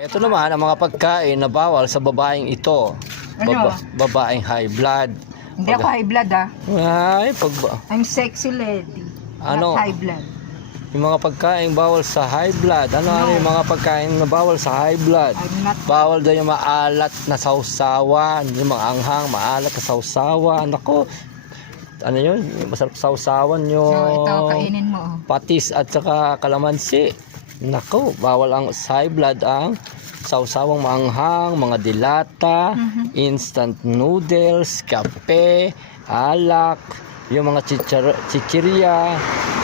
Ito naman ang mga pagkain na bawal sa babaeng ito. Ano? babaeng high blood. Hindi ako high blood ah. Ay, pag I'm sexy lady. Ano? Not high blood. yung mga pagkain bawal sa high blood. Ano ano No. yung mga pagkain na bawal sa high blood? I'm not Bawal daw yung maalat na sausawan, yung mga anghang, maalat na sausawan. Ako, ano yun? Masarap sausawan yung So, ito, kainin mo. oh. patis at saka kalamansi. Nako, bawal ang high blood ang sausawang maanghang, mga dilata, Mhm. instant noodles, kape, alak, yung mga chichar- chichirya,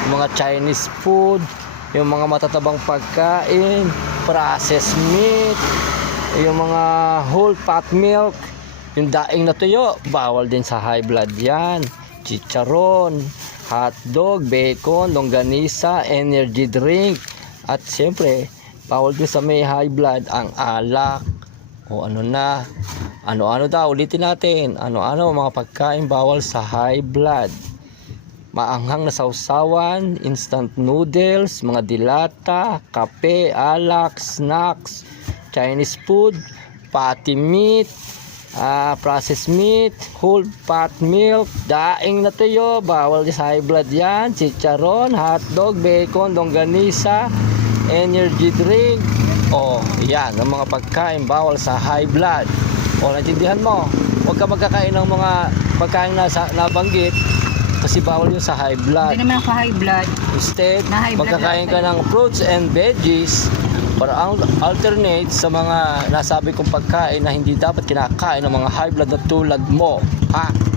yung mga Chinese food, yung mga matatabang pagkain, processed meat, yung mga whole pot milk, yung daing na tuyo, bawal din sa high blood yan. Chicharon, hotdog, bacon, longganisa, energy drink, at siyempre, bawal din sa may high blood ang alak, o ano na, ano-ano daw, ulitin natin, ano-ano mga pagkain bawal sa high blood. Maanghang na sausawan, instant noodles, mga dilata, kape, alak, snacks, Chinese food, patty meat, ah, processed meat, whole pot milk, daing na tuyo, bawal sa high blood yan, chicharon, hotdog, bacon, longganisa, energy drink, o yan, ang mga pagkain bawal sa high blood. O, naintindihan mo, huwag ka magkakain ng mga pagkain na sa, nabanggit kasi bawal yun sa high blood. Hindi naman ako high blood. Instead, Na high blood magkakain ka ng fruits and veggies para ang alternate sa mga nasabi kong pagkain na hindi dapat kinakain ng mga high blood na tulad mo. Ha?